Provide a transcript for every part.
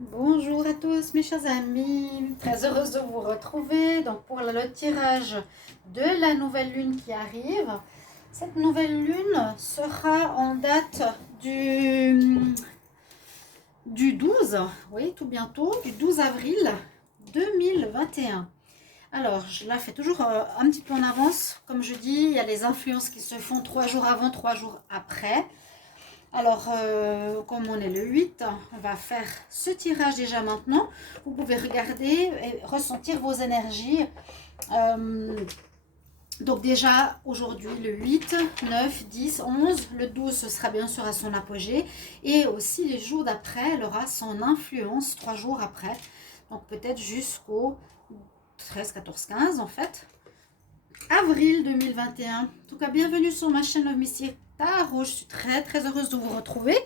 Bonjour à tous mes chers amis, très heureuse de vous retrouver donc pour le tirage de la nouvelle lune qui arrive. Cette nouvelle lune sera en date du 12, oui tout bientôt, du 12 avril 2021. Alors je la fais toujours un petit peu en avance, comme je dis, il y a les influences qui se font 3 jours avant, 3 jours après. Alors, comme on est le 8, on va faire ce tirage déjà maintenant. Vous pouvez regarder et ressentir vos énergies. Euh, donc déjà, aujourd'hui, le 8, 9, 10, 11. Le 12, ce sera bien sûr à son apogée. Et aussi, les jours d'après, elle aura son influence 3 jours après. Donc peut-être jusqu'au 13, 14, 15 en fait. Avril 2021. En tout cas, bienvenue sur ma chaîne Love Mystique Tarot. Je suis très heureuse de vous retrouver.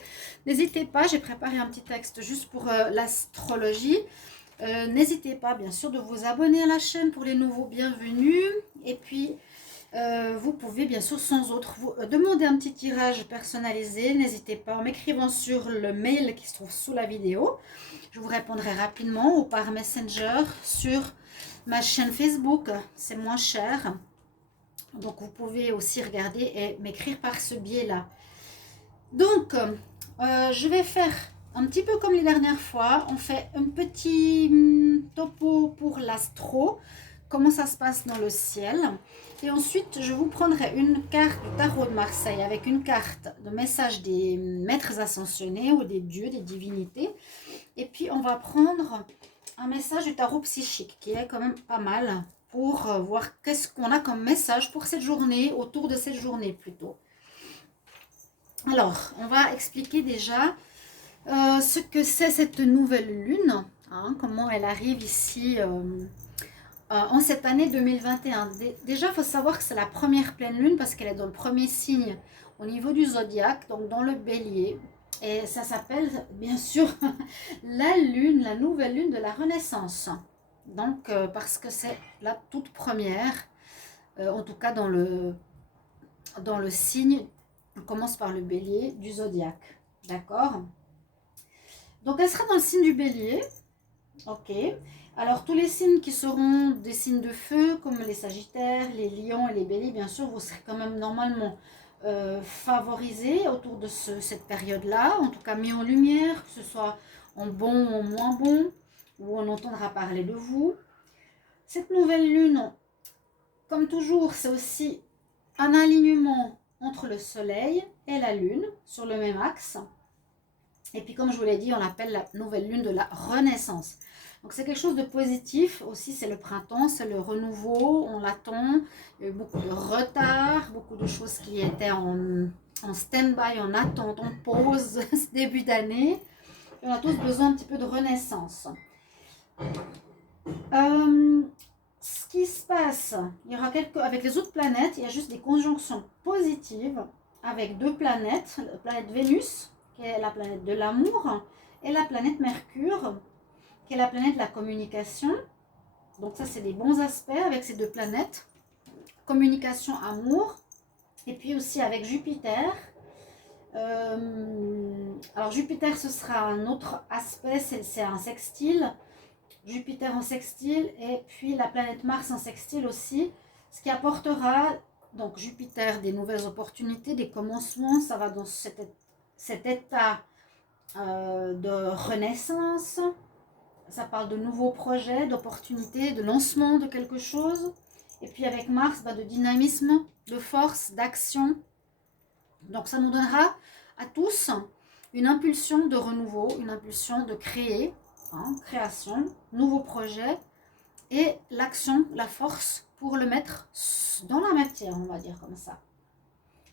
N'hésitez pas, j'ai préparé un petit texte juste pour l'astrologie. N'hésitez pas, bien sûr, de vous abonner à la chaîne pour les nouveaux bienvenus. Et puis, vous pouvez, bien sûr, sans autre, vous demander un petit tirage personnalisé. N'hésitez pas en m'écrivant sur le mail qui se trouve sous la vidéo. Je vous répondrai rapidement ou par Messenger sur ma chaîne Facebook. C'est moins cher. Donc, vous pouvez aussi regarder et m'écrire par ce biais-là. Donc, je vais faire un petit peu comme les dernières fois. On fait un petit topo pour l'astro, comment ça se passe dans le ciel. Et ensuite, je vous prendrai une carte du tarot de Marseille avec une carte de message des maîtres ascensionnés ou des dieux, des divinités. Et puis, on va prendre un message du tarot psychique qui est quand même pas mal pour voir qu'est-ce qu'on a comme message pour cette journée, autour de cette journée plutôt. Alors, on va expliquer déjà ce que c'est cette nouvelle lune, hein, comment elle arrive ici en cette année 2021. Déjà, il faut savoir que c'est la première pleine lune parce qu'elle est dans le premier signe au niveau du zodiaque, donc dans le bélier. Et ça s'appelle bien sûr la lune, la nouvelle lune de la Renaissance. Donc, parce que c'est la toute première, en tout cas dans le signe, on commence par le bélier du zodiaque. D'accord? Donc, elle sera dans le signe du bélier. Ok. Alors, tous les signes qui seront des signes de feu, comme les sagittaires, les lions et les béliers, bien sûr, vous serez quand même normalement favorisés autour de cette période-là, en tout cas mis en lumière, que ce soit en bon ou en moins bon, où on entendra parler de vous. Cette nouvelle lune, comme toujours, c'est aussi un alignement entre le soleil et la lune sur le même axe. Et puis, comme je vous l'ai dit, on l'appelle la nouvelle lune de la renaissance. Donc, c'est quelque chose de positif aussi. C'est le printemps, c'est le renouveau. On l'attend. Il y a eu beaucoup de retard, beaucoup de choses qui étaient en stand-by, en attente, en pause ce début d'année. On a tous besoin un petit peu de renaissance. Ce qui se passe, il y aura avec les autres planètes, il y a juste des conjonctions positives avec deux planètes. La planète Vénus, qui est la planète de l'amour, et la planète Mercure, qui est la planète de la communication. Donc ça, c'est des bons aspects avec ces deux planètes. Communication, amour. Et puis aussi avec Jupiter. Alors Jupiter, ce sera un autre aspect, c'est un sextile. Jupiter en sextile et puis la planète Mars en sextile aussi. Ce qui apportera, donc Jupiter, des nouvelles opportunités, des commencements. Ça va dans cet état de renaissance. Ça parle de nouveaux projets, d'opportunités, de lancement de quelque chose. Et puis avec Mars, de dynamisme, de force, d'action. Donc ça nous donnera à tous une impulsion de renouveau, une impulsion de créer, hein, création, nouveaux projets et l'action, la force pour le mettre dans la matière, on va dire comme ça.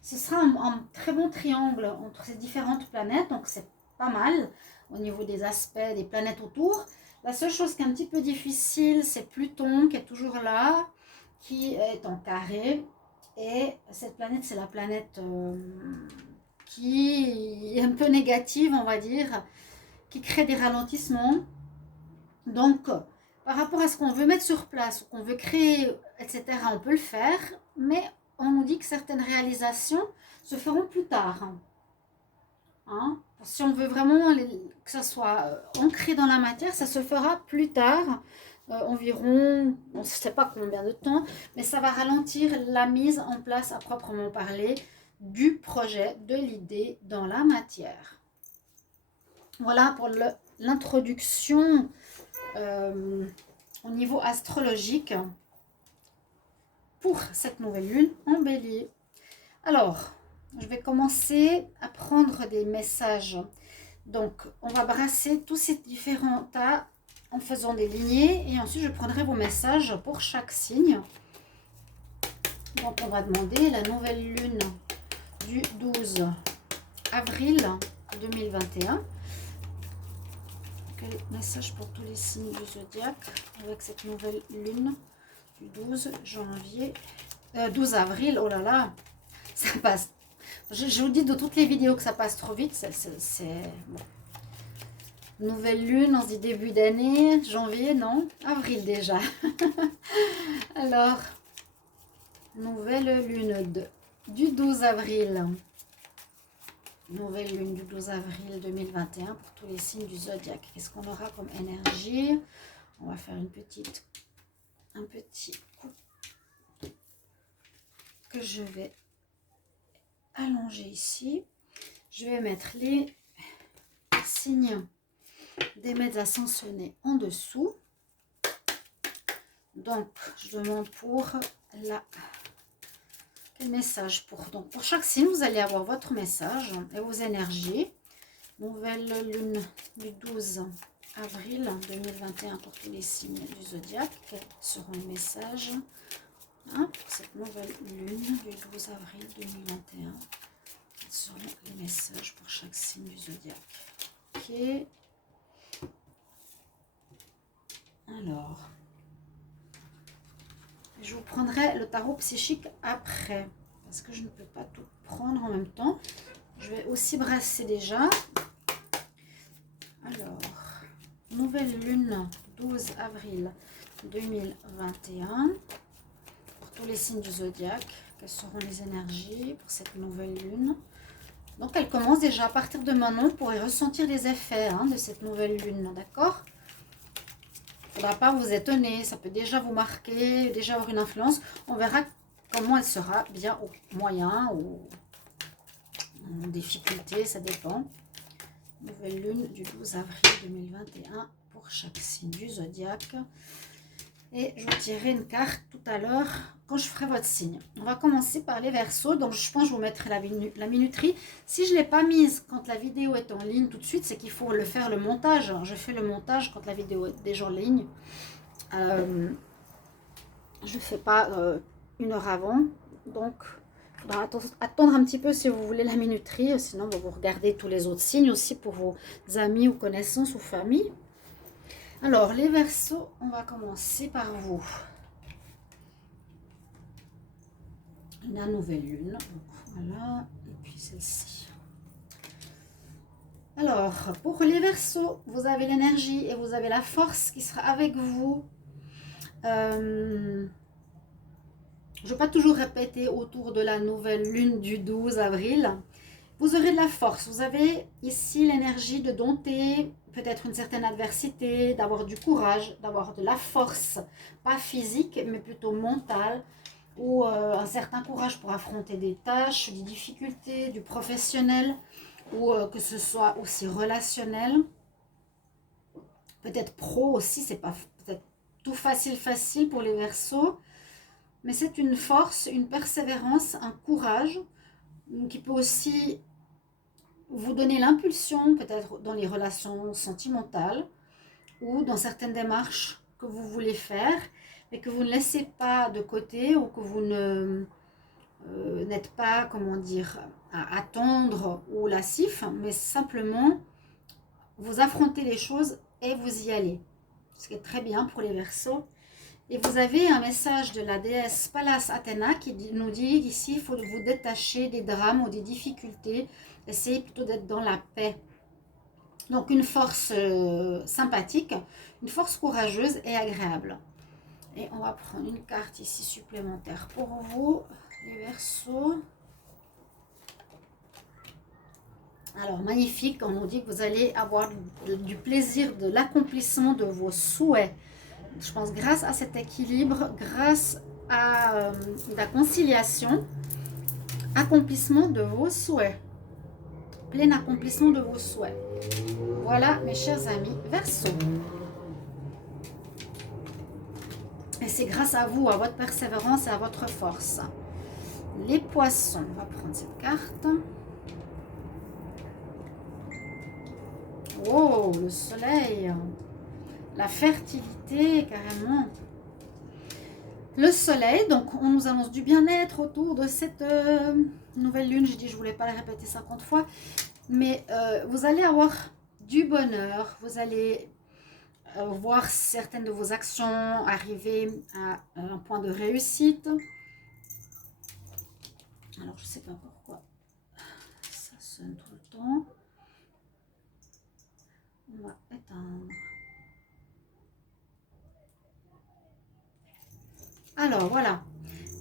Ce sera un très bon triangle entre ces différentes planètes, donc c'est pas mal au niveau des aspects des planètes autour. La seule chose qui est un petit peu difficile, c'est Pluton qui est toujours là, qui est en carré. Et cette planète, c'est la planète qui est un peu négative, on va dire, qui crée des ralentissements. Donc, par rapport à ce qu'on veut mettre sur place, qu'on veut créer, etc., on peut le faire, mais on nous dit que certaines réalisations se feront plus tard. Hein. Si on veut vraiment que ça soit ancré dans la matière, ça se fera plus tard, environ, on ne sait pas combien de temps, mais ça va ralentir la mise en place à proprement parler du projet, de l'idée dans la matière. Voilà pour l'introduction au niveau astrologique pour cette nouvelle lune en bélier. Alors, je vais commencer à prendre des messages. Donc, on va brasser tous ces différents tas en faisant des lignées. Et ensuite, je prendrai vos messages pour chaque signe. Donc, on va demander la nouvelle lune du 12 avril 2021. Quel message pour tous les signes du zodiaque avec cette nouvelle lune du 12 janvier, 12 avril, oh là là, ça passe. Je vous dis de toutes les vidéos que ça passe trop vite, c'est bon. Nouvelle lune, on se dit début d'année, janvier, non, avril déjà. Alors, nouvelle lune du 12 avril. Nouvelle lune du 12 avril 2021 pour tous les signes du zodiaque. Qu'est-ce qu'on aura comme énergie? On va faire un petit coup que je vais allonger ici. Je vais mettre les signes des maîtres ascensionnés en dessous. Donc, je demande pour quel message donc pour chaque signe, vous allez avoir votre message et vos énergies. Nouvelle lune du 12 avril 2021 pour tous les signes du zodiaque. Quels seront les messages pour cette nouvelle lune du 12 avril 2021? Quels seront les messages pour chaque signe du zodiaque? Ok. Alors, je vous prendrai le tarot psychique après, parce que je ne peux pas tout prendre en même temps. Je vais aussi brasser déjà. Alors, nouvelle lune 12 avril 2021 pour tous les signes du zodiaque. Quelles seront les énergies pour cette nouvelle lune? Donc, elle commence déjà à partir de maintenant. Vous pourrez ressentir les effets de cette nouvelle lune, d'accord? Il ne faudra pas vous étonner, ça peut déjà vous marquer, déjà avoir une influence. On verra comment elle sera, bien ou moyen ou en difficulté, ça dépend. Nouvelle lune du 12 avril 2021 pour chaque signe du zodiaque. Et je vous tirerai une carte tout à l'heure quand je ferai votre signe. On va commencer par les Verseaux. Donc je pense que je vous mettrai la minuterie. Si je ne l'ai pas mise quand la vidéo est en ligne tout de suite, c'est qu'il faut faire le montage. Alors, je fais le montage quand la vidéo est déjà en ligne. Je ne fais pas une heure avant. Donc il faudra attendre un petit peu si vous voulez la minuterie. Sinon, vous regardez tous les autres signes aussi pour vos amis ou connaissances ou famille. Alors, les Verseaux, on va commencer par vous. La nouvelle lune, donc voilà, et puis celle-ci. Alors, pour les Verseaux, vous avez l'énergie et vous avez la force qui sera avec vous. Je ne vais pas toujours répéter autour de la nouvelle lune du 12 avril. Vous aurez de la force, vous avez ici l'énergie de dompter peut-être une certaine adversité, d'avoir du courage, d'avoir de la force, pas physique, mais plutôt mentale, ou un certain courage pour affronter des tâches, des difficultés, du professionnel, ou que ce soit aussi relationnel, peut-être pro aussi, c'est pas peut-être tout facile pour les Verseaux, mais c'est une force, une persévérance, un courage qui peut aussi vous donner l'impulsion, peut-être dans les relations sentimentales ou dans certaines démarches que vous voulez faire, mais que vous ne laissez pas de côté ou que vous n'êtes pas, comment dire, à attendre ou lascif, mais simplement vous affrontez les choses et vous y allez. Ce qui est très bien pour les Verseaux. Et vous avez un message de la déesse Pallas Athéna qui nous dit ici, il faut vous détacher des drames ou des difficultés. Essayez plutôt d'être dans la paix. Donc une force sympathique, une force courageuse et agréable. Et on va prendre une carte ici supplémentaire pour vous, les Verseaux. Alors, magnifique, on nous dit que vous allez avoir du plaisir, de l'accomplissement de vos souhaits. Je pense grâce à cet équilibre, grâce à la conciliation, accomplissement de vos souhaits. Plein accomplissement de vos souhaits. Voilà, mes chers amis, Verseau. Et c'est grâce à vous, à votre persévérance et à votre force. Les poissons, on va prendre cette carte. Oh, le soleil. La fertilité, carrément. Le soleil, donc on nous annonce du bien-être autour de cette nouvelle lune. J'ai dit je ne voulais pas la répéter 50 fois. Mais vous allez avoir du bonheur. Vous allez voir certaines de vos actions arriver à un point de réussite. Alors, je ne sais pas pourquoi ça sonne tout le temps. On va éteindre. Alors, voilà.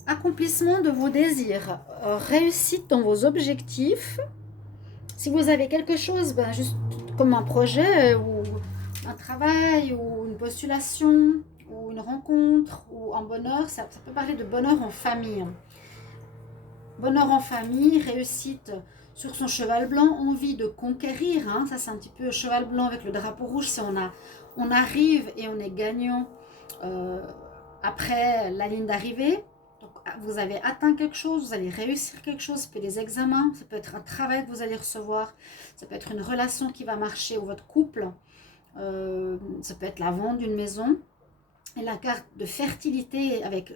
Accomplissement de vos désirs. Réussite dans vos objectifs. Si vous avez quelque chose, ben, juste comme un projet ou un travail ou une postulation ou une rencontre ou un bonheur, ça peut parler de bonheur en famille. Bonheur en famille, réussite sur son cheval blanc, envie de conquérir. Hein, ça, c'est un petit peu cheval blanc avec le drapeau rouge. Si on arrive et on est gagnant après la ligne d'arrivée. Donc, vous avez atteint quelque chose, vous allez réussir quelque chose. Ça peut être des examens, ça peut être un travail que vous allez recevoir. Ça peut être une relation qui va marcher ou votre couple. Ça peut être la vente d'une maison. Et la carte de fertilité avec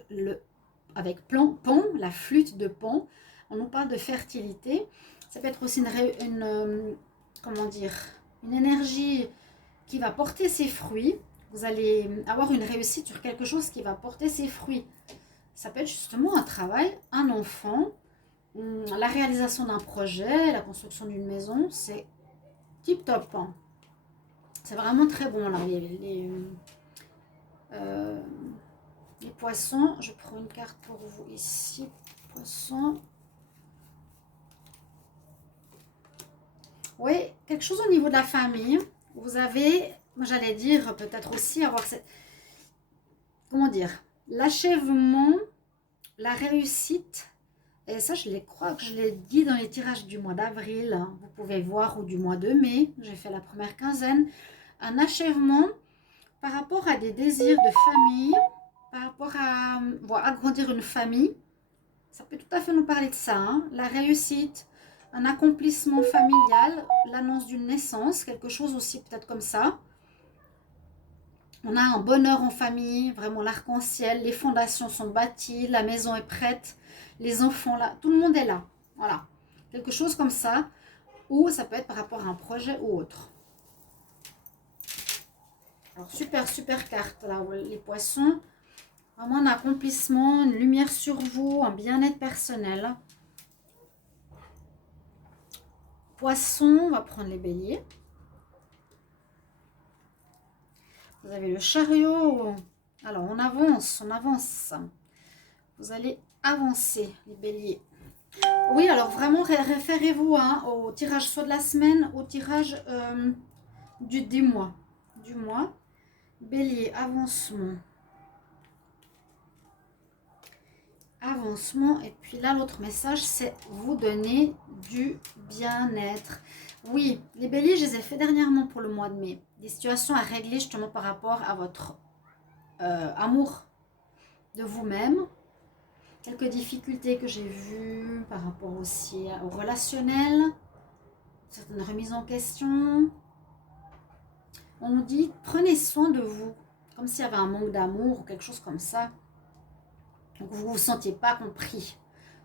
Pan, la flûte de Pan. On nous parle de fertilité. Ça peut être aussi comment dire, une énergie qui va porter ses fruits. Vous allez avoir une réussite sur quelque chose qui va porter ses fruits. Ça peut être justement un travail, un enfant, la réalisation d'un projet, la construction d'une maison. C'est tip top. Hein. C'est vraiment très bon là. Les poissons, je prends une carte pour vous ici. Poissons. Oui, quelque chose au niveau de la famille. Vous avez, j'allais dire, peut-être aussi avoir cette... Comment dire? L'achèvement, la réussite. Et ça, crois que je l'ai dit dans les tirages du mois d'avril. Hein. Vous pouvez voir, ou du mois de mai. J'ai fait la première quinzaine. Un achèvement par rapport à des désirs de famille, par rapport à agrandir une famille. Ça peut tout à fait nous parler de ça. Hein. La réussite, un accomplissement familial, l'annonce d'une naissance, quelque chose aussi peut-être comme ça. On a un bonheur en famille, vraiment l'arc-en-ciel, les fondations sont bâties, la maison est prête, les enfants là, tout le monde est là. Voilà, quelque chose comme ça, ou ça peut être par rapport à un projet ou autre. Alors super carte là, les poissons. Vraiment un accomplissement, une lumière sur vous, un bien-être personnel. Poisson, on va prendre les béliers. Vous avez le chariot. Alors, on avance. Vous allez avancer, les béliers. Oui, alors vraiment, référez-vous hein, au tirage soit de la semaine, au tirage du mois. Bélier, avancement. Avancement. Et puis là, l'autre message, c'est vous donner du bien-être. Oui, les béliers, je les ai fait dernièrement pour le mois de mai. Des situations à régler justement par rapport à votre amour de vous-même. Quelques difficultés que j'ai vues par rapport aussi au relationnel. Certaines remises en question. On nous dit, prenez soin de vous. Comme s'il y avait un manque d'amour ou quelque chose comme ça. Donc vous ne vous sentiez pas compris.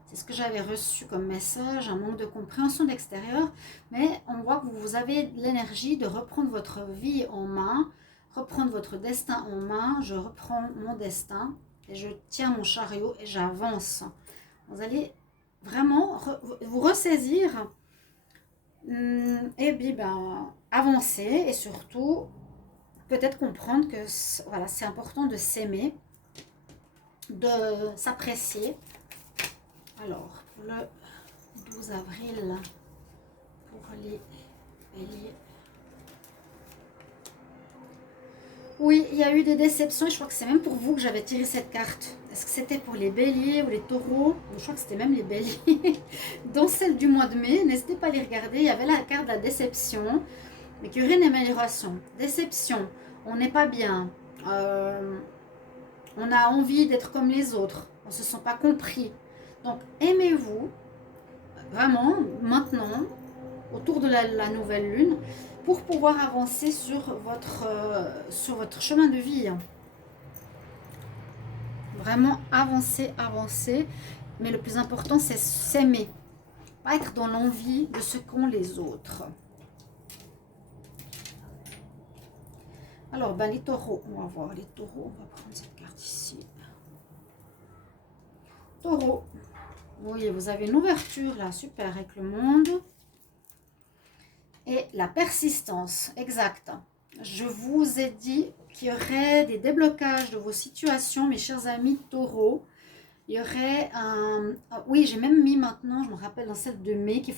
C'est ce que j'avais reçu comme message, un manque de compréhension de l'extérieur. Mais on voit que vous avez l'énergie de reprendre votre vie en main, reprendre votre destin en main. Je reprends mon destin et je tiens mon chariot et j'avance. Vous allez vraiment vous ressaisir et puis avancer et surtout peut-être comprendre que voilà, c'est important de s'aimer, de s'apprécier. Alors, pour le 12 avril pour les béliers. Oui, il y a eu des déceptions et je crois que c'est même pour vous que j'avais tiré cette carte. Est-ce que c'était pour les béliers ou les taureaux? Je crois que c'était même les béliers. Dans celle du mois de mai, n'hésitez pas à les regarder. Il y avait la carte de la déception, mais qu'il y aurait une amélioration. Déception, on n'est pas bien. On a envie d'être comme les autres. On ne se sent pas compris. Donc, aimez-vous vraiment maintenant, autour de la nouvelle lune, pour pouvoir avancer sur votre chemin de vie. Vraiment avancer, avancer. Mais le plus important, c'est s'aimer. Pas être dans l'envie de ce qu'ont les autres. Alors, ben, les taureaux, on va voir les taureaux. On va prendre cette carte ici. Taureau. Oui, vous avez une ouverture là, super, avec le monde. Et la persistance, exact. Je vous ai dit qu'il y aurait des déblocages de vos situations, mes chers amis taureaux. Il y aurait un... Oui, j'ai même mis maintenant, je me rappelle dans celle de mai, qu'il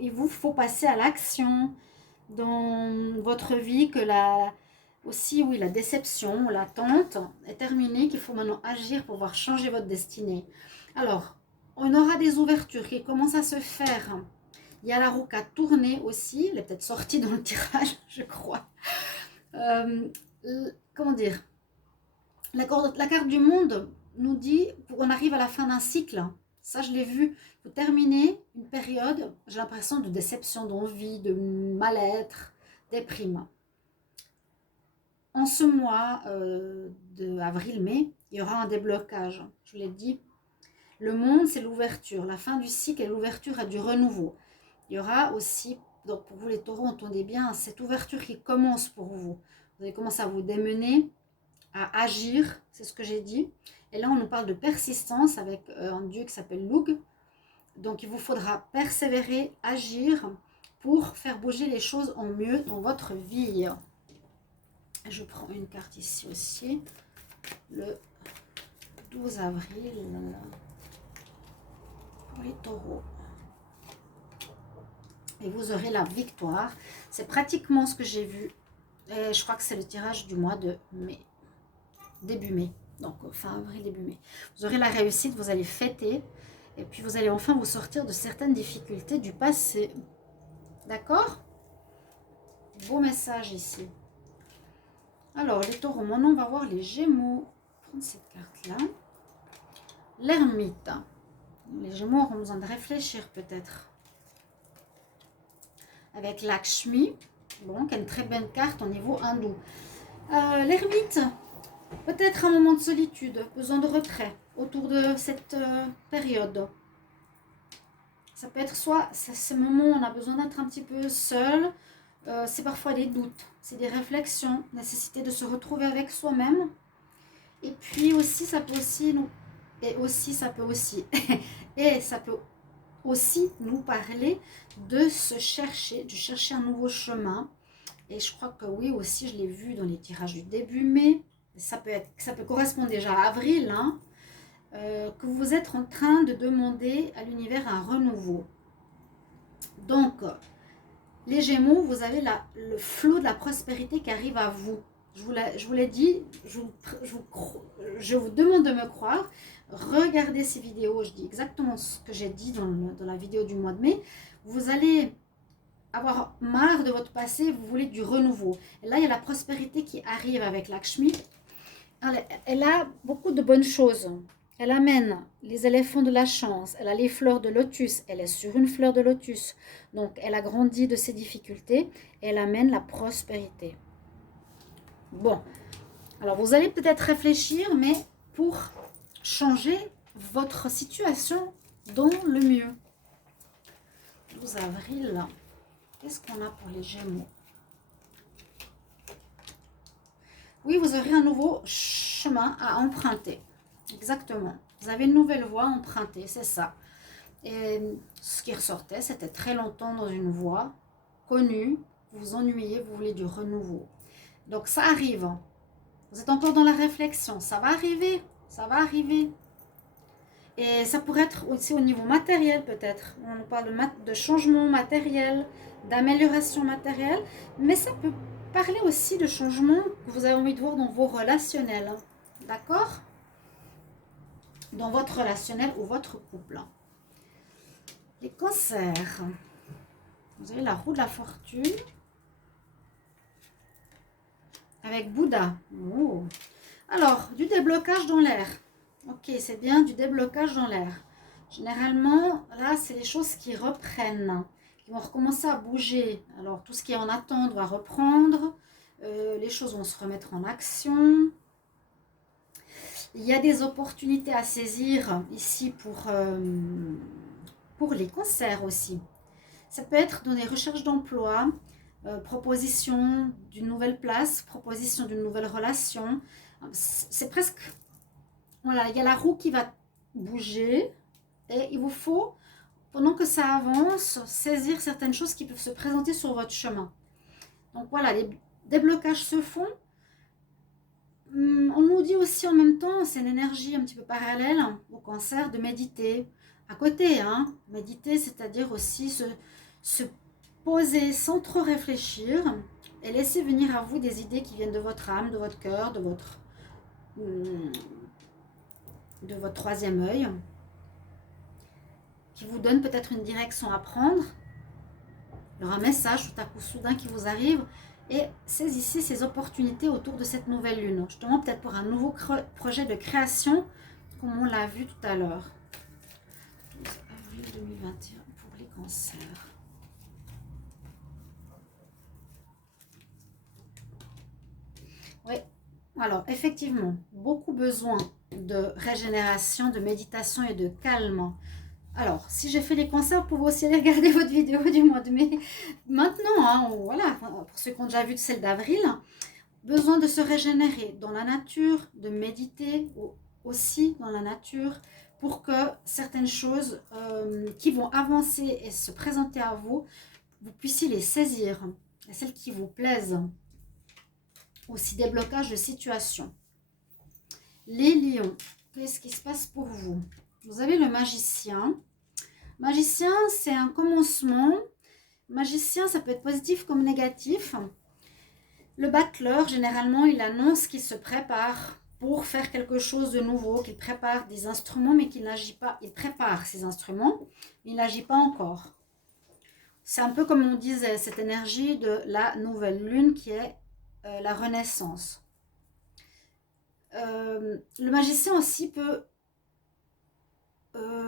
il vous faut passer à l'action dans votre vie, que aussi, oui, la déception, l'attente est terminée, qu'il faut maintenant agir pour pouvoir changer votre destinée. Alors, on aura des ouvertures qui commencent à se faire. Il y a la roue qui a tourné aussi. Elle est peut-être sortie dans le tirage, je crois. Comment dire? La carte du monde nous dit qu'on arrive à la fin d'un cycle. Ça, je l'ai vu. Vous terminez une période, j'ai l'impression, de déception, d'envie, de mal-être, déprime. En ce mois de avril-mai, il y aura un déblocage. Je l'ai dit. Le monde, c'est l'ouverture. La fin du cycle et l'ouverture et du renouveau. Il y aura aussi, donc pour vous les taureaux, entendez bien, cette ouverture qui commence pour vous. Vous allez commencer à vous démener, à agir, c'est ce que j'ai dit. Et là, on nous parle de persistance avec un dieu qui s'appelle Lug. Donc, il vous faudra persévérer, agir pour faire bouger les choses en mieux dans votre vie. Je prends une carte ici aussi, le 12 avril, pour les taureaux. Et vous aurez la victoire. C'est pratiquement ce que j'ai vu. Et je crois que c'est le tirage du mois de mai. Début mai. Donc fin avril, début mai. Vous aurez la réussite, vous allez fêter. Et puis vous allez enfin vous sortir de certaines difficultés du passé. D'accord? Beau message ici. Alors les taureaux, maintenant on va voir les gémeaux. Prendre cette carte-là. L'ermite. Les gémeaux auront besoin de réfléchir peut-être. Avec Lakshmi, bon, qui est une très bonne carte au niveau hindou. L'ermite, peut-être un moment de solitude, besoin de retrait autour de cette période. Ça peut être soit ce moment où on a besoin d'être un petit peu seul, c'est parfois des doutes, c'est des réflexions, nécessité de se retrouver avec soi-même. Et puis aussi, ça peut aussi nous... Et ça peut aussi nous parler de chercher un nouveau chemin. Et je crois que oui, aussi, je l'ai vu dans les tirages du début mai. Ça peut correspondre déjà à avril, hein, que vous êtes en train de demander à l'univers un renouveau. Donc, les Gémeaux, vous avez le flot de la prospérité qui arrive à vous. Je vous l'ai dit, je vous demande de me croire. Regardez ces vidéos, je dis exactement ce que j'ai dit dans la vidéo du mois de mai. Vous allez avoir marre de votre passé, vous voulez du renouveau. Et là, il y a la prospérité qui arrive avec Lakshmi. Elle a beaucoup de bonnes choses. Elle amène les éléphants de la chance, elle a les fleurs de lotus, elle est sur une fleur de lotus. Donc, elle a grandi de ses difficultés et elle amène la prospérité. Bon, alors vous allez peut-être réfléchir, mais pour changer votre situation dans le mieux. 12 avril, qu'est-ce qu'on a pour les Gémeaux? Oui, vous aurez un nouveau chemin à emprunter. Exactement. Vous avez une nouvelle voie à emprunter, c'est ça. Et ce qui ressortait, c'était très longtemps dans une voie connue. Vous vous ennuyez, vous voulez du renouveau. Donc ça arrive. Vous êtes encore dans la réflexion. Ça va arriver. Ça va arriver. Et ça pourrait être aussi au niveau matériel peut-être. On parle de changement matériel, d'amélioration matérielle, mais ça peut parler aussi de changements que vous avez envie de voir dans vos relationnels. Hein. D'accord? Dans votre relationnel ou votre couple. Les cancers. Vous avez la roue de la fortune. Avec Bouddha. Oh. Alors, du déblocage dans l'air. Ok, c'est bien du déblocage dans l'air. Généralement, là, c'est les choses qui reprennent, qui vont recommencer à bouger. Alors, tout ce qui est en attente va reprendre. Les choses vont se remettre en action. Il y a des opportunités à saisir ici pour les cancers aussi. Ça peut être dans les recherches d'emploi, proposition d'une nouvelle place, proposition d'une nouvelle relation. C'est presque... Voilà, il y a la roue qui va bouger et il vous faut, pendant que ça avance, saisir certaines choses qui peuvent se présenter sur votre chemin. Donc voilà, les déblocages se font. On nous dit aussi en même temps, c'est une énergie un petit peu parallèle au cancer, de méditer à côté. Hein. Méditer, c'est-à-dire aussi se poser sans trop réfléchir et laisser venir à vous des idées qui viennent de votre âme, de votre cœur, de votre troisième œil, qui vous donne peut-être une direction à prendre. Il y aura un message tout à coup soudain qui vous arrive et saisissez ces opportunités autour de cette nouvelle lune. Justement, peut-être pour un nouveau projet de création, comme on l'a vu tout à l'heure. 12 avril 2021 pour les cancers. Oui, alors effectivement, beaucoup besoin de régénération, de méditation et de calme. Alors, si j'ai fait les cancers, vous pouvez aussi aller regarder votre vidéo du mois de mai. Maintenant, hein, voilà, pour ceux qui ont déjà vu celle d'avril, besoin de se régénérer dans la nature, de méditer aussi dans la nature pour que certaines choses qui vont avancer et se présenter à vous, vous puissiez les saisir, celles qui vous plaisent. Aussi déblocage de situation. Les lions, qu'est-ce qui se passe pour vous? Vous avez le magicien. Magicien, c'est un commencement. Magicien, ça peut être positif comme négatif. Le battleur, généralement, il annonce qu'il se prépare pour faire quelque chose de nouveau, qu'il prépare des instruments, mais qu'il n'agit pas. Il prépare ses instruments, mais il n'agit pas encore. C'est un peu comme on disait, cette énergie de la nouvelle lune qui est la renaissance. Le magicien aussi peut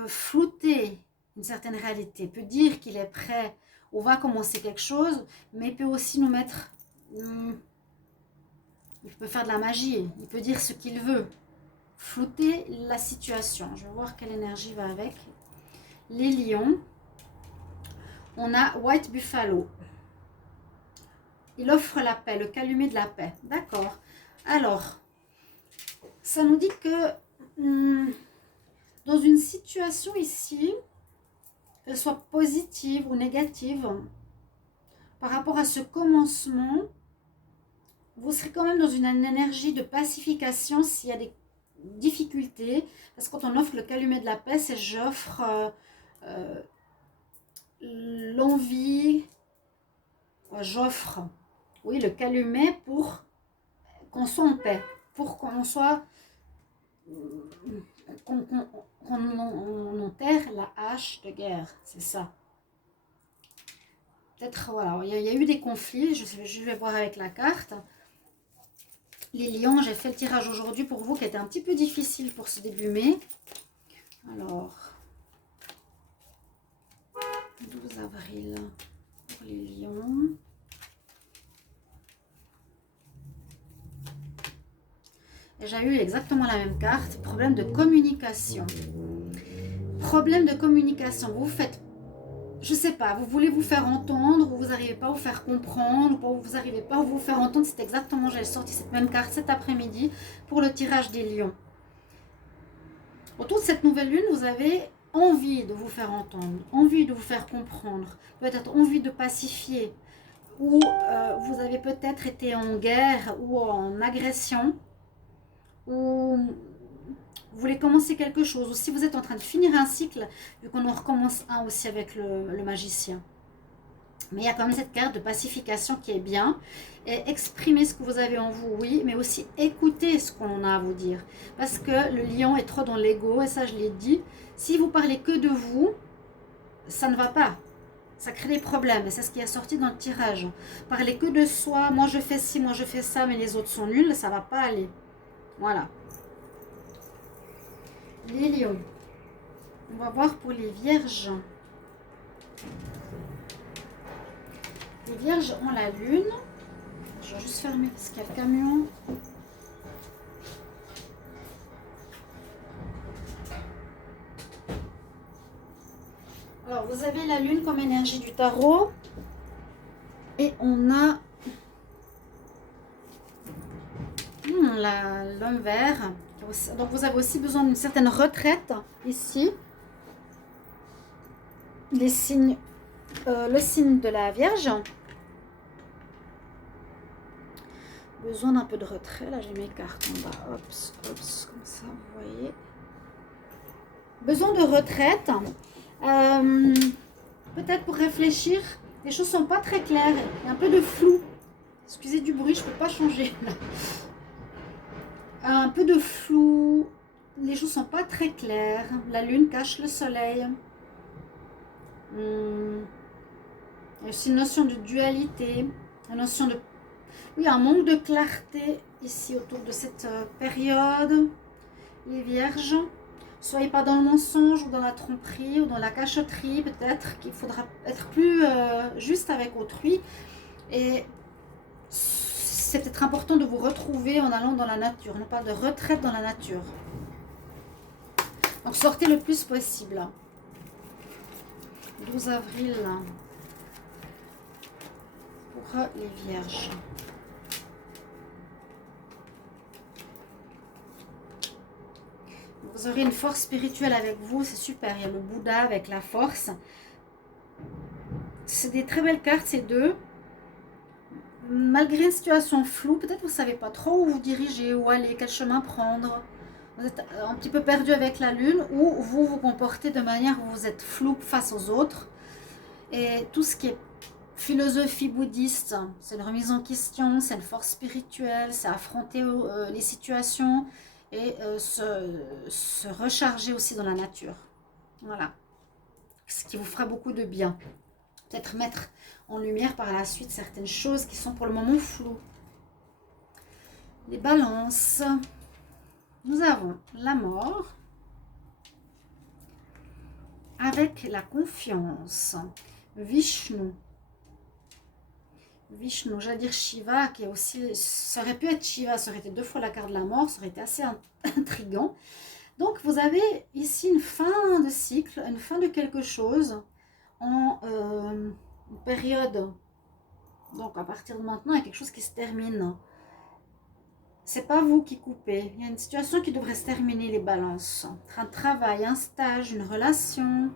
flouter une certaine réalité, peut dire qu'il est prêt ou va commencer quelque chose, mais peut aussi nous mettre... il peut faire de la magie, il peut dire ce qu'il veut, flouter la situation. Je vais voir quelle énergie va avec. Les lions, on a White Buffalo. Il offre la paix, le calumet de la paix. D'accord. Alors, ça nous dit que dans une situation ici, qu'elle soit positive ou négative, par rapport à ce commencement, vous serez quand même dans une énergie de pacification s'il y a des difficultés. Parce que quand on offre le calumet de la paix, c'est j'offre l'envie, j'offre, oui, le calumet pour qu'on soit en paix, pour qu'on soit, qu'on enterre la hache de guerre, c'est ça. Peut-être, voilà, il y a eu des conflits, je vais voir avec la carte. Les lions, j'ai fait le tirage aujourd'hui pour vous qui était un petit peu difficile pour ce début mai. Alors, 12 avril pour les lions. Et j'ai eu exactement la même carte, problème de communication. Problème de communication, vous faites, je sais pas, vous voulez vous faire entendre, ou vous n'arrivez pas à vous faire comprendre, ou vous n'arrivez pas à vous faire entendre. C'est exactement, j'ai sorti cette même carte cet après-midi pour le tirage des lions. Autour de cette nouvelle lune, vous avez envie de vous faire entendre, envie de vous faire comprendre, peut-être envie de pacifier, ou vous avez peut-être été en guerre ou en agression, ou vous voulez commencer quelque chose, ou si vous êtes en train de finir un cycle, vu qu'on en recommence un aussi avec le magicien. Mais il y a quand même cette carte de pacification qui est bien. Et exprimer ce que vous avez en vous, oui, mais aussi écouter ce qu'on a à vous dire. Parce que le lion est trop dans l'ego, et ça je l'ai dit. Si vous parlez que de vous, ça ne va pas. Ça crée des problèmes, et c'est ce qui est sorti dans le tirage. Parler que de soi, moi je fais ci, moi je fais ça, mais les autres sont nuls, ça ne va pas aller. Voilà. Les lions. On va voir pour les vierges. Les vierges ont la lune. Je vais juste fermer parce qu'il y a le camion. Alors, vous avez la lune comme énergie du tarot. Et on a l'homme vert. Donc, vous avez aussi besoin d'une certaine retraite ici. Les signes, le signe de la Vierge. Besoin d'un peu de retrait. Là, j'ai mes cartes en bas. Hops, hops, comme ça, vous voyez. Besoin de retraite. Peut-être pour réfléchir. Les choses sont pas très claires. Il y a un peu de flou. Excusez du bruit, je peux pas changer. Là. Un peu de flou. Les choses sont pas très claires. La lune cache le soleil. Il y a aussi une notion de dualité. Une notion de... Oui, un manque de clarté ici autour de cette période. Les vierges. Soyez pas dans le mensonge ou dans la tromperie ou dans la cachotterie. Peut-être qu'il faudra être plus juste avec autrui. Et c'est peut-être important de vous retrouver en allant dans la nature. On parle de retraite dans la nature. Donc sortez le plus possible. 12 avril pour les vierges. Vous aurez une force spirituelle avec vous, c'est super. Il y a le Bouddha avec la force. C'est des très belles cartes, ces deux. Malgré une situation floue, peut-être vous ne savez pas trop où vous dirigez, où aller, quel chemin prendre. Vous êtes un petit peu perdu avec la lune, ou vous vous comportez de manière où vous êtes flou face aux autres. Et tout ce qui est philosophie bouddhiste, c'est une remise en question, c'est une force spirituelle, c'est affronter les situations et se recharger aussi dans la nature. Voilà. Ce qui vous fera beaucoup de bien. Peut-être mettre en lumière par la suite certaines choses qui sont pour le moment floues. Les balances. Nous avons la mort avec la confiance. Vishnu. Vishnu, j'allais dire Shiva, qui est aussi, ça aurait pu être Shiva, ça aurait été 2 fois la carte de la mort, ça aurait été assez intriguant. Donc vous avez ici une fin de cycle, une fin de quelque chose en une période. Donc à partir de maintenant, il y a quelque chose qui se termine. C'est pas vous qui coupez. Il y a une situation qui devrait se terminer, les balances. Un travail, un stage, une relation,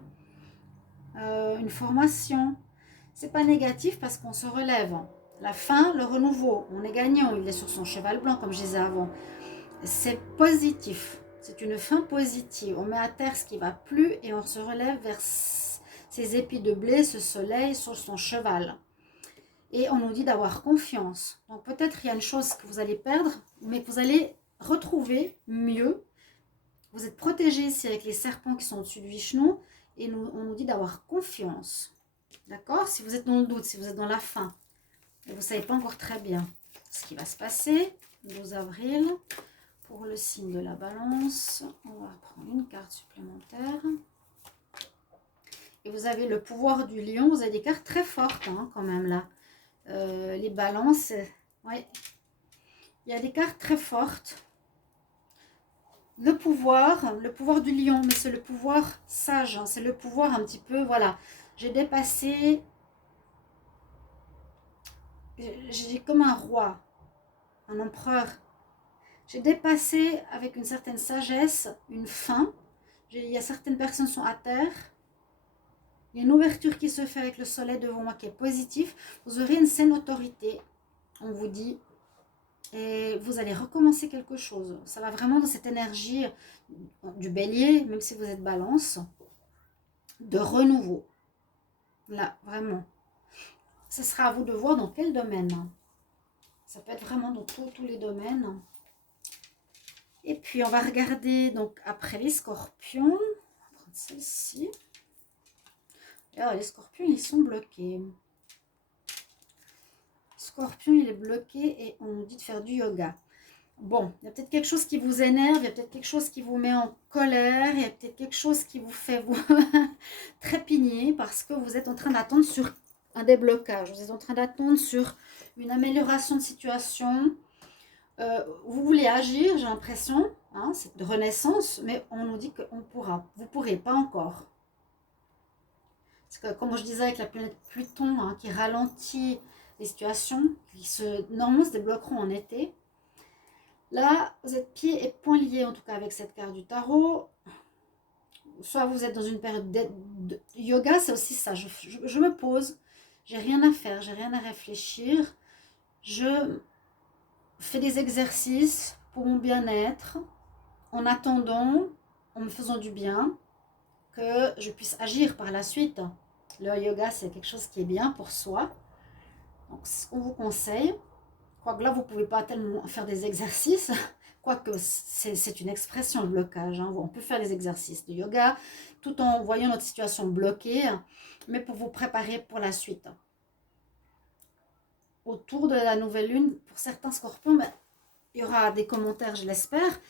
une formation. C'est pas négatif parce qu'on se relève. La fin, le renouveau. On est gagnant. Il est sur son cheval blanc, comme je disais avant. C'est positif. C'est une fin positive. On met à terre ce qui va plus et on se relève vers ces épis de blé, ce soleil sur son cheval. Et on nous dit d'avoir confiance. Donc peut-être il y a une chose que vous allez perdre, mais que vous allez retrouver mieux. Vous êtes protégé ici avec les serpents qui sont au-dessus de Vishnu. Et on nous dit d'avoir confiance. D'accord? Si vous êtes dans le doute, si vous êtes dans la faim, et vous ne savez pas encore très bien ce qui va se passer, 12 avril, pour le signe de la balance, on va prendre une carte supplémentaire. Et vous avez le pouvoir du lion, vous avez des cartes très fortes hein, quand même là. Les balances, ouais. Il y a des cartes très fortes. Le pouvoir du lion, mais c'est le pouvoir sage, hein, c'est le pouvoir un petit peu, voilà. J'ai dépassé, j'ai comme un roi, un empereur. J'ai dépassé avec une certaine sagesse une fin. Il y a certaines personnes qui sont à terre. Il y a une ouverture qui se fait avec le soleil devant moi qui est positif. Vous aurez une saine autorité. On vous dit, et vous allez recommencer quelque chose. Ça va vraiment dans cette énergie du bélier, même si vous êtes balance, de renouveau. Là, vraiment. Ce sera à vous de voir dans quel domaine. Ça peut être vraiment dans tous les domaines. Et puis, on va regarder donc après les scorpions. On va prendre celle-ci. Alors, les scorpions, ils sont bloqués. Scorpion, il est bloqué et on nous dit de faire du yoga. Bon, il y a peut-être quelque chose qui vous énerve, il y a peut-être quelque chose qui vous met en colère, il y a peut-être quelque chose qui vous fait vous trépigner parce que vous êtes en train d'attendre sur un déblocage, vous êtes en train d'attendre sur une amélioration de situation. Vous voulez agir, j'ai l'impression, hein, c'est de renaissance, mais on nous dit qu'on pourra. Vous ne pourrez pas encore. Parce que, comme je disais, avec la planète Pluton hein, qui ralentit les situations, normalement se débloqueront en été. Là, vous êtes pieds et poings liés, en tout cas avec cette carte du tarot. Soit vous êtes dans une période de yoga, c'est aussi ça. Je me pose, j'ai rien à faire, j'ai rien à réfléchir. Je fais des exercices pour mon bien-être, en attendant, en me faisant du bien, que je puisse agir par la suite. Le yoga, c'est quelque chose qui est bien pour soi. Donc, ce qu'on vous conseille, quoique là, vous ne pouvez pas tellement faire des exercices, quoique c'est une expression, le blocage. Hein. On peut faire des exercices de yoga tout en voyant notre situation bloquée, mais pour vous préparer pour la suite. Autour de la nouvelle lune, pour certains scorpions, il y aura des commentaires, je l'espère,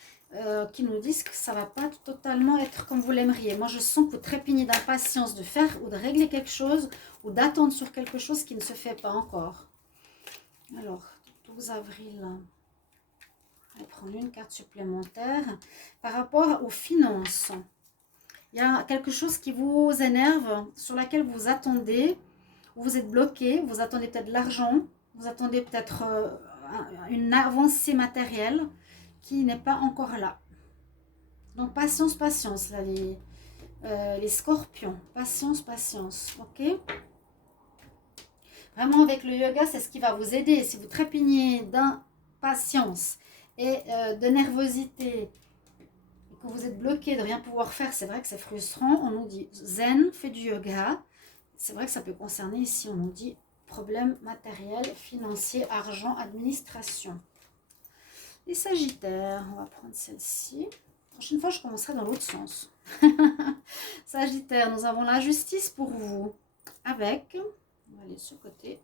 qui nous disent que ça ne va pas totalement être comme vous l'aimeriez. Moi, je sens que vous trépignez d'impatience de faire ou de régler quelque chose ou d'attendre sur quelque chose qui ne se fait pas encore. Alors, 12 avril, on va prendre une carte supplémentaire. Par rapport aux finances, il y a quelque chose qui vous énerve, sur laquelle vous attendez, vous êtes bloqué, vous attendez peut-être de l'argent, vous attendez peut-être une avancée matérielle qui n'est pas encore là. Donc, patience, patience, là, les scorpions. Patience, patience, ok? Vraiment, avec le yoga, c'est ce qui va vous aider. Si vous trépignez d'impatience et de nervosité, et que vous êtes bloqué de rien pouvoir faire, c'est vrai que c'est frustrant. On nous dit zen, fais du yoga. C'est vrai que ça peut concerner ici, on nous dit problème matériel, financier, argent, administration. Les sagittaires, on va prendre celle-ci. La prochaine fois, je commencerai dans l'autre sens. Sagittaire, nous avons la justice pour vous. Avec, on va aller de ce côté,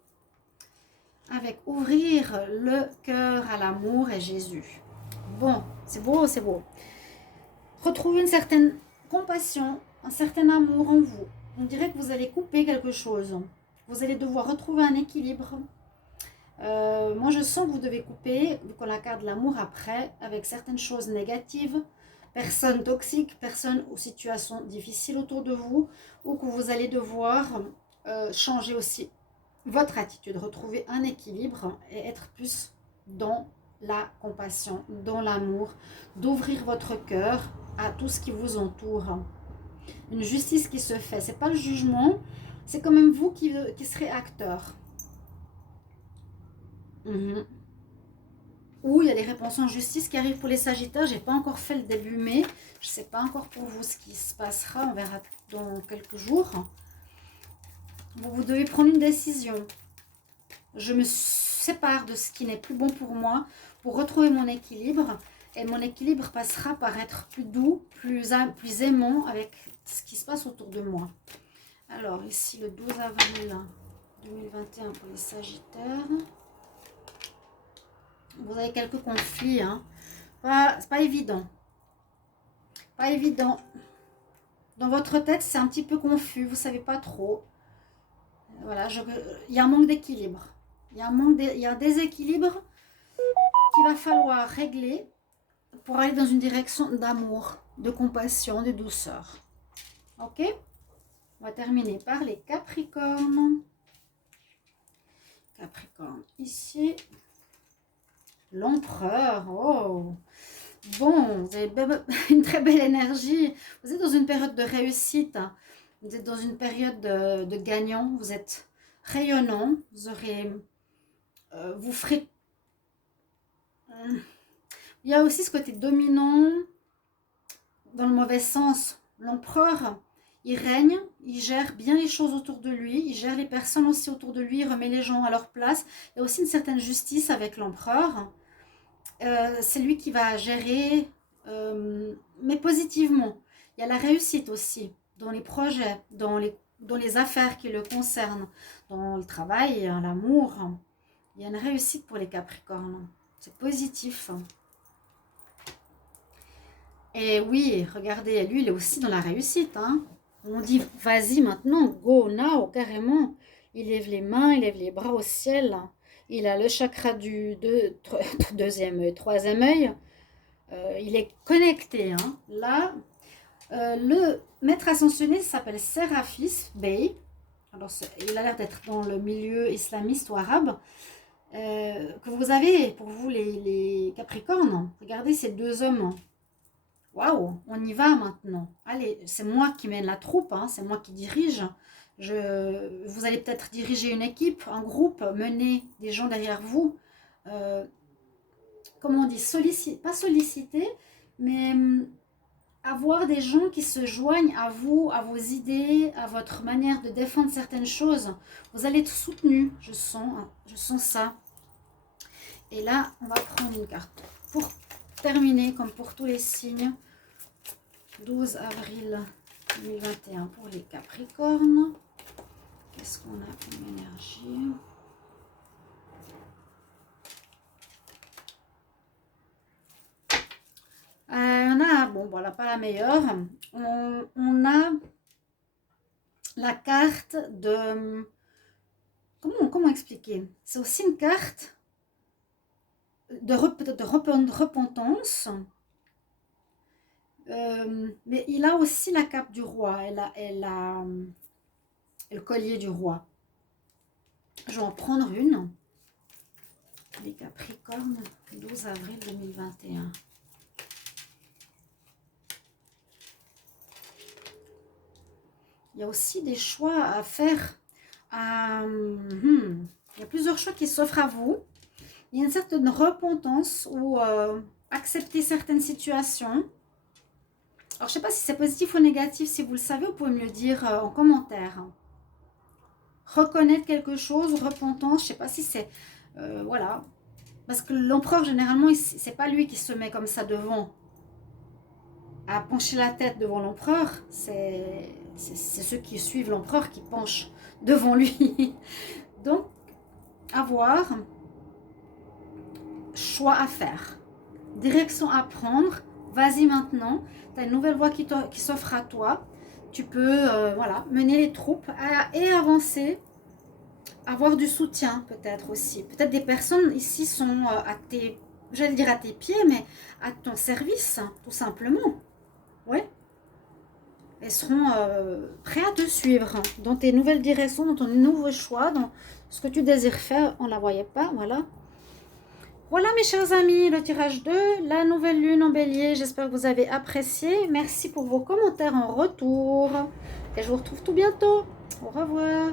avec ouvrir le cœur à l'amour et Jésus. Bon, c'est beau, c'est beau. Retrouvez une certaine compassion, un certain amour en vous. On dirait que vous allez couper quelque chose. Vous allez devoir retrouver un équilibre. Moi, je sens que vous devez couper, vu qu'on a la carte de l'amour après, avec certaines choses négatives, personnes toxiques, personnes ou situations difficiles autour de vous, ou que vous allez devoir changer aussi votre attitude, retrouver un équilibre et être plus dans la compassion, dans l'amour, d'ouvrir votre cœur à tout ce qui vous entoure. Une justice qui se fait, c'est pas le jugement, c'est quand même vous qui serez acteur. Ou il y a des réponses en justice qui arrivent pour les sagittaires. J'ai pas encore fait le début mai. Je sais pas encore pour vous ce qui se passera. On verra dans quelques jours. Vous devez prendre une décision. Je me sépare de ce qui n'est plus bon pour moi pour retrouver mon équilibre. Et mon équilibre passera par être plus doux, plus aimant avec ce qui se passe autour de moi. Alors ici le 12 avril 2021 pour les sagittaires. Vous avez quelques conflits, hein. C'est pas évident. Pas évident. Dans votre tête, c'est un petit peu confus, vous savez pas trop. Voilà, il y a un manque d'équilibre. Il y a un déséquilibre qu'il va falloir régler pour aller dans une direction d'amour, de compassion, de douceur. Ok? On va terminer par les Capricornes. Capricorne, ici. L'empereur, oh! Bon, vous avez une très belle énergie. Vous êtes dans une période de réussite. Vous êtes dans une période de gagnant. Vous êtes rayonnant. Vous ferez il y a aussi ce côté dominant dans le mauvais sens. L'empereur, il règne, il gère bien les choses autour de lui, il gère les personnes aussi autour de lui, il remet les gens à leur place. Il y a aussi une certaine justice avec l'empereur. C'est lui qui va gérer, mais positivement. Il y a la réussite aussi dans les projets, dans les affaires qui le concernent, dans le travail, l'amour. Il y a une réussite pour les Capricornes. C'est positif. Et oui, regardez, lui, il est aussi dans la réussite, hein. On dit, vas-y maintenant, go now, carrément. Il lève les mains, il lève les bras au ciel. Il a le chakra du deuxième œil, troisième œil. Il est connecté, hein. Là, le maître ascensionné s'appelle Séraphis Bey. Alors, il a l'air d'être dans le milieu islamiste ou arabe. Que vous avez, pour vous, les Capricornes. Regardez ces deux hommes. Waouh, on y va maintenant. Allez, c'est moi qui mène la troupe, hein, c'est moi qui dirige. Vous allez peut-être diriger une équipe, un groupe, mener des gens derrière vous. Comment on dit, pas solliciter, mais avoir des gens qui se joignent à vous, à vos idées, à votre manière de défendre certaines choses. Vous allez être soutenu, je sens ça. Et là, on va prendre une carte pour terminer, comme pour tous les signes. 12 avril 2021 pour les Capricornes. Qu'est-ce qu'on a comme énergie? On a, bon voilà, pas la meilleure. On a la carte de... Comment expliquer? C'est aussi une carte de repentance. Mais il a aussi la cape du roi, elle a le collier du roi. Je vais en prendre une. Les Capricornes, 12 avril 2021. Il y a aussi des choix à faire. Il y a plusieurs choix qui s'offrent à vous. Il y a une certaine repentance ou accepter certaines situations. Alors, je ne sais pas si c'est positif ou négatif. Si vous le savez, vous pouvez me le dire en commentaire. Reconnaître quelque chose, repentance, je ne sais pas si c'est... voilà. Parce que l'empereur, généralement, ce n'est pas lui qui se met comme ça devant. À pencher la tête devant l'empereur, c'est ceux qui suivent l'empereur qui penchent devant lui. Donc, à voir. Choix à faire. Direction à prendre. Vas-y maintenant. Tu as une nouvelle voie qui s'offre à toi. Tu peux voilà, mener les troupes et avancer. Avoir du soutien peut-être aussi. Peut-être des personnes ici sont à tes, j'allais dire à tes pieds, mais à ton service, tout simplement. Ouais. Elles seront prêtes à te suivre dans tes nouvelles directions, dans ton nouveau choix, dans ce que tu désires faire. On ne la voyait pas, voilà. Voilà mes chers amis, le tirage 2, la nouvelle lune en bélier. J'espère que vous avez apprécié. Merci pour vos commentaires en retour. Et je vous retrouve tout bientôt. Au revoir.